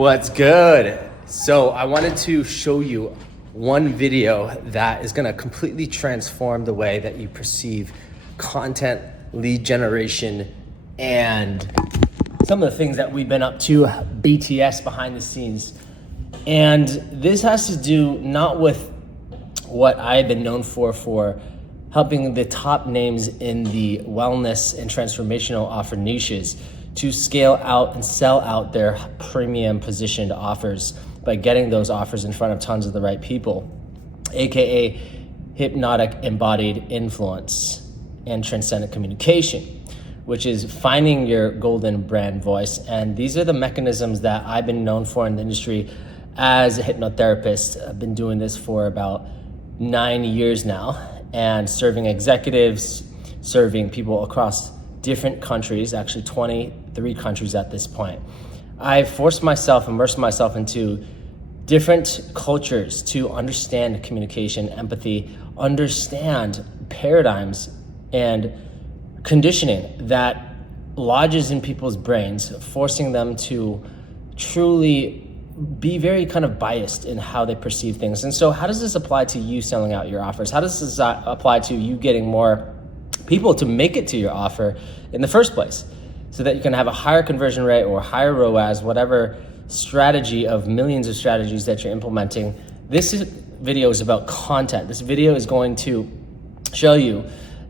What's good? So I wanted to show you one video that is gonna completely transform the way that you perceive content, lead generation, and some of the things that we've been up to, BTS behind the scenes. And this has to do not with what I've been known for helping the top names in the wellness and transformational offer niches to scale out and sell out their premium positioned offers by getting those offers in front of tons of the right people, AKA hypnotic embodied influence and transcendent communication, which is finding your golden brand voice. And these are the mechanisms that I've been known for in the industry as a hypnotherapist. I've been doing this for about 9 years now and serving executives, serving people across different countries, actually 23 countries at this point. I've immersed myself into different cultures to understand communication, empathy, understand paradigms and conditioning that lodges in people's brains, forcing them to truly be very kind of biased in how they perceive things. And so how does this apply to you selling out your offers? How does this apply to you getting more people to make it to your offer in the first place so that you can have a higher conversion rate or higher ROAS, whatever strategy of millions of strategies that you're implementing? Video is about content. This video is going to show you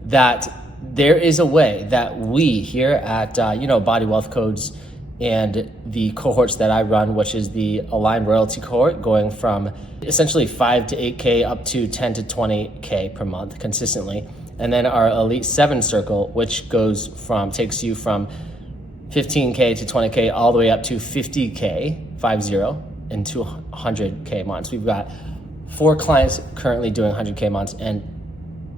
that there is a way that we here at Body Wealth Codes and the cohorts that I run, which is the aligned royalty cohort, going from essentially 5 to 8K up to 10 to 20K per month consistently. And then our Elite 7 circle, which takes you from 15K to 20K all the way up to 50K, 50, and to 100K months. We've got 4 clients currently doing 100K months, and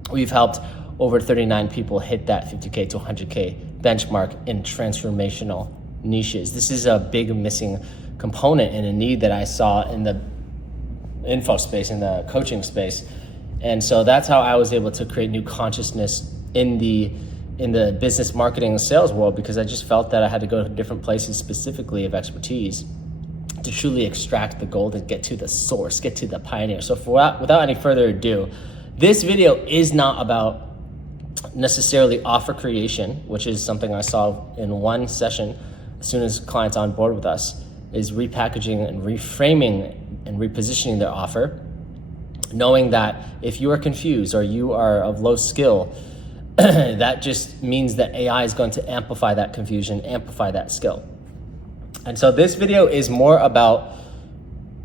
we've helped over 39 people hit that 50K to 100K benchmark in transformational niches. This is a big missing component and a need that I saw in the info space, in the coaching space. And so that's how I was able to create new consciousness in the business marketing and sales world, because I just felt that I had to go to different places specifically of expertise to truly extract the gold and get to the source, get to the pioneer. So without any further ado, this video is not about necessarily offer creation, which is something I saw in one session as soon as clients on board with us, is repackaging and reframing and repositioning their offer, knowing that if you are confused or you are of low skill, that just means that AI is going to amplify that confusion, amplify that skill. And so this video is more about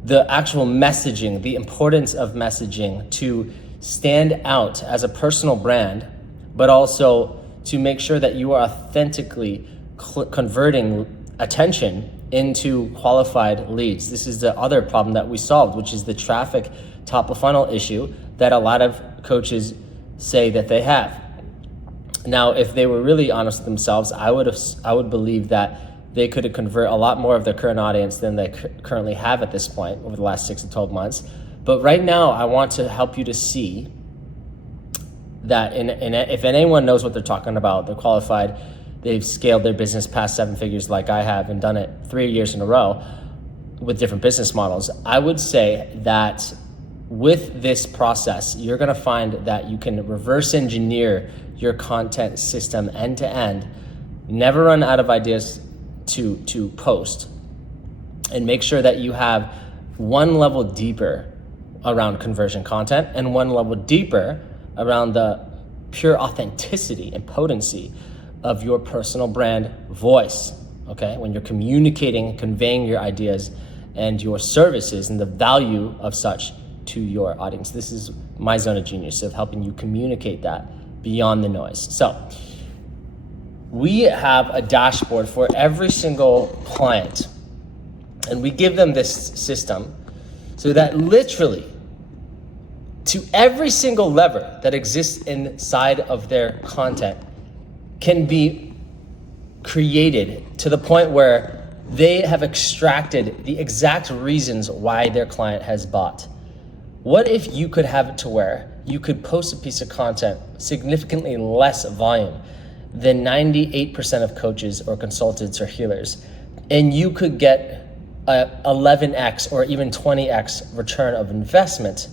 the actual messaging, the importance of messaging to stand out as a personal brand, but also to make sure that you are authentically converting attention into qualified leads. This is the other problem that we solved, which is the traffic top of funnel issue that a lot of coaches say that they have. Now, if they were really honest with themselves, I would believe that they could convert a lot more of their current audience than they currently have at this point over the last 6 to 12 months. But right now, I want to help you to see that if anyone knows what they're talking about, they're qualified, they've scaled their business past 7 figures like I have and done it 3 years in a row with different business models, I would say that with this process, you're gonna find that you can reverse engineer your content system end to end, never run out of ideas to post, and make sure that you have one level deeper around conversion content and one level deeper around the pure authenticity and potency of your personal brand voice, okay? When you're communicating, conveying your ideas and your services and the value of such to your audience. This is my zone of genius of helping you communicate that beyond the noise. So we have a dashboard for every single client, and we give them this system so that literally to every single lever that exists inside of their content can be created to the point where they have extracted the exact reasons why their client has bought. What if you could have it to where you could post a piece of content significantly less volume than 98% of coaches or consultants or healers, and you could get a 11x or even 20x return of investment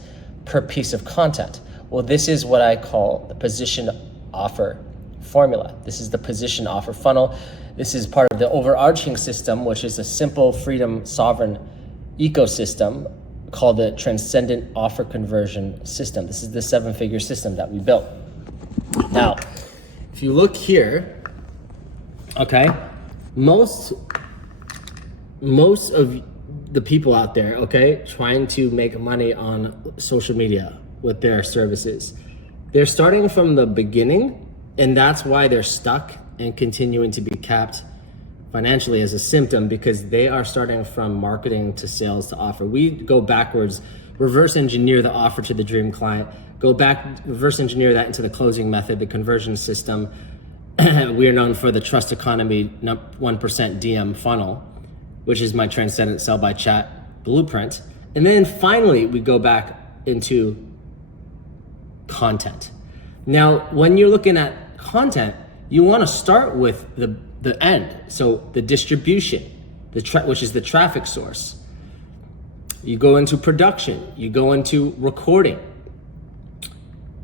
per piece of content. Well, this is what I call the position offer formula. This is the position offer funnel. This is part of the overarching system, which is a simple, freedom, sovereign ecosystem called the Transcendent Offer Conversion System. This is the 7-figure system that we built. Now, if you look here, okay, most of the people out there, okay, trying to make money on social media with their services, they're starting from the beginning, and that's why they're stuck and continuing to be capped financially as a symptom, because they are starting from marketing to sales to offer. We go backwards, reverse engineer the offer to the dream client, go back, reverse engineer that into the closing method, the conversion system. We are known for the trust economy 1% DM funnel, which is my transcendent sell by chat blueprint. And then finally, we go back into content. Now, when you're looking at content, you want to start with the end. So the distribution, which is the traffic source. You go into production, you go into recording,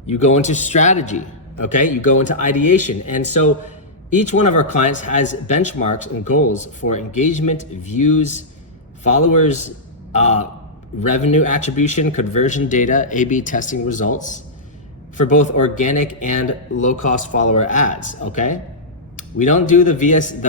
you go into strategy, okay? You go into ideation. And so each one of our clients has benchmarks and goals for engagement, views, followers, revenue attribution, conversion data, A/B testing results for both organic and low-cost follower ads, okay? We don't do the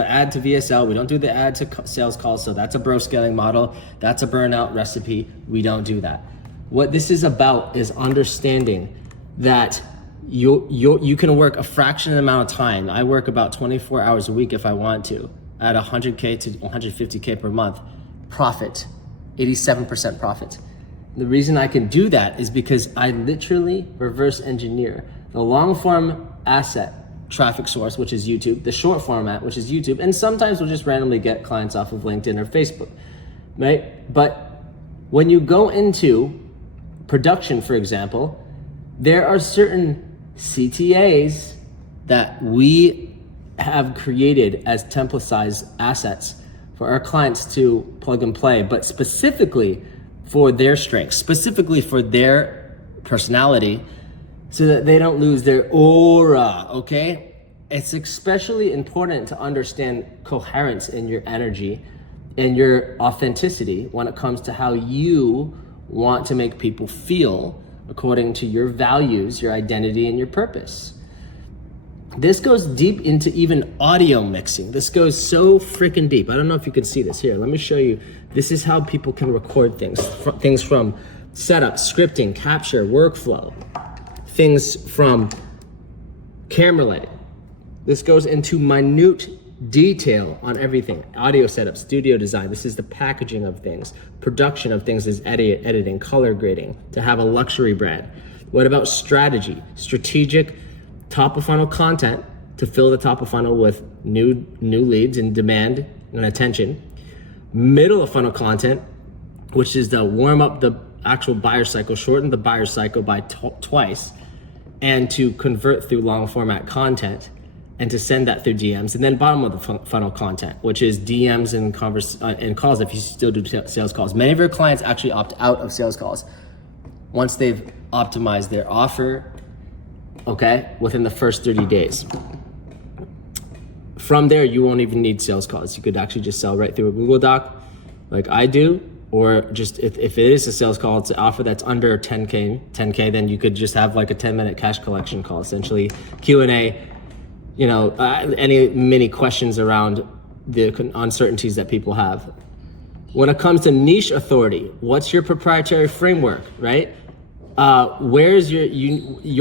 ad to VSL. We don't do the ad to sales calls. So that's a bro scaling model. That's a burnout recipe. We don't do that. What this is about is understanding that you can work a fraction of the amount of time. I work about 24 hours a week if I want to, at 100K to 150K per month, profit, 87% profit. The reason I can do that is because I literally reverse engineer the long form asset traffic source, which is YouTube, the short format, which is YouTube, and sometimes we'll just randomly get clients off of LinkedIn or Facebook, right? But when you go into production, for example, there are certain CTAs that we have created as template-sized assets for our clients to plug and play, but specifically for their strengths, specifically for their personality, so that they don't lose their aura, okay? It's especially important to understand coherence in your energy and your authenticity when it comes to how you want to make people feel according to your values, your identity, and your purpose. This goes deep into even audio mixing. This goes so freaking deep. I don't know if you can see this here. Let me show you. This is how people can record things from setup, scripting, capture, workflow, things from camera lighting. This goes into minute detail on everything. Audio setup, studio design. This is the packaging of things. Production of things is editing, color grading, to have a luxury brand. What about strategy? Strategic top of funnel content to fill the top of funnel with new leads and demand and attention. Middle of funnel content, which is to warm up the actual buyer cycle, shorten the buyer cycle by twice, and to convert through long format content and to send that through DMs. And then bottom of the funnel content, which is DMs and calls if you still do sales calls. Many of your clients actually opt out of sales calls once they've optimized their offer, okay, within the first 30 days. From there, you won't even need sales calls. You could actually just sell right through a Google Doc like I do, or just if it is a sales call, it's an offer that's under 10K, then you could just have like a 10-minute cash collection call, essentially Q&A, any mini questions around the uncertainties that people have. When it comes to niche authority, what's your proprietary framework, right? Where's your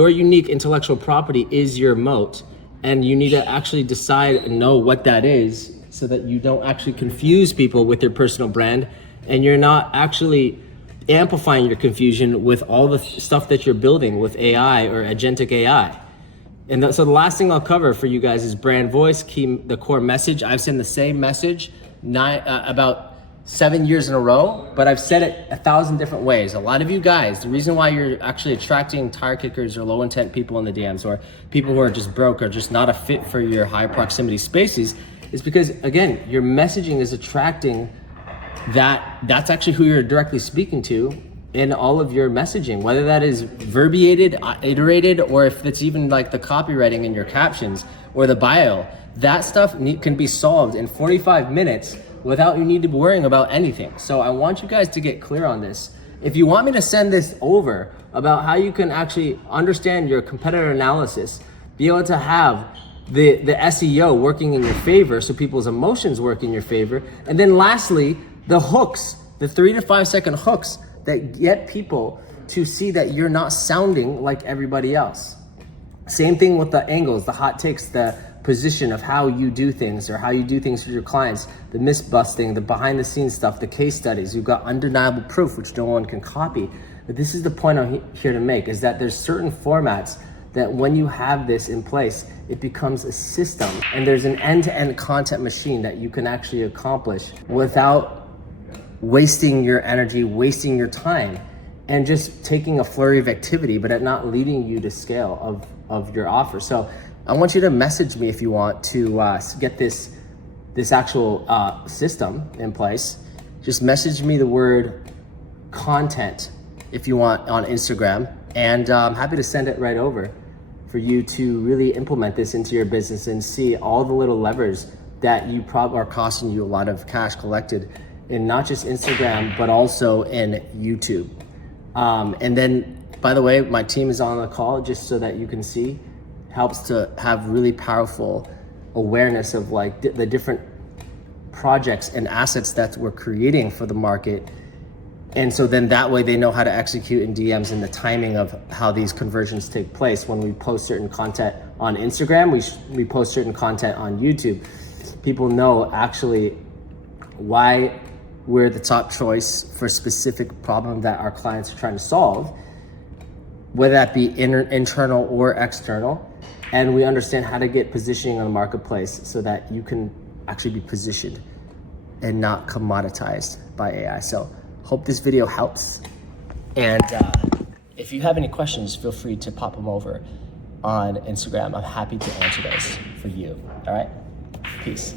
unique intellectual property is your moat, and you need to actually decide and know what that is so that you don't actually confuse people with your personal brand, and you're not actually amplifying your confusion with all the stuff that you're building with AI or agentic AI. And so the last thing I'll cover for you guys is brand voice, the core message. I've sent the same message about 7 years in a row, but I've said it 1,000 different ways. A lot of you guys, the reason why you're actually attracting tire kickers or low intent people in the DMs, or people who are just broke or just not a fit for your high proximity spaces, is because, again, your messaging is attracting that's actually who you're directly speaking to in all of your messaging, whether that is verbiated, iterated, or if it's even like the copywriting in your captions or the bio. That stuff can be solved in 45 minutes without you need to be worrying about anything. So I want you guys to get clear on this. If you want me to send this over about how you can actually understand your competitor analysis, be able to have the SEO working in your favor so people's emotions work in your favor, and then lastly, the hooks, the 3 to 5 second hooks that get people to see that you're not sounding like everybody else. Same thing with the angles, the hot takes, the position of how you do things or how you do things for your clients, the myth busting, the behind the scenes stuff, the case studies. You've got undeniable proof, which no one can copy. But this is the point I'm here to make, is that there's certain formats that when you have this in place, it becomes a system, and there's an end-to-end content machine that you can actually accomplish without wasting your energy, wasting your time, and just taking a flurry of activity, but at not leading you to scale of your offer. So I want you to message me if you want to get this actual system in place. Just message me the word content if you want on Instagram, and I'm happy to send it right over for you to really implement this into your business and see all the little levers that you probably are costing you a lot of cash collected in not just Instagram, but also in YouTube. And then, by the way, my team is on the call just so that you can see. Helps to have really powerful awareness of like the different projects and assets that we're creating for the market. And so then that way they know how to execute in DMs and the timing of how these conversions take place. When we post certain content on Instagram, we post certain content on YouTube. People know actually why we're the top choice for a specific problem that our clients are trying to solve, whether that be internal or external. And we understand how to get positioning on the marketplace so that you can actually be positioned and not commoditized by AI. So hope this video helps. And if you have any questions, feel free to pop them over on Instagram. I'm happy to answer those for you. All right, peace.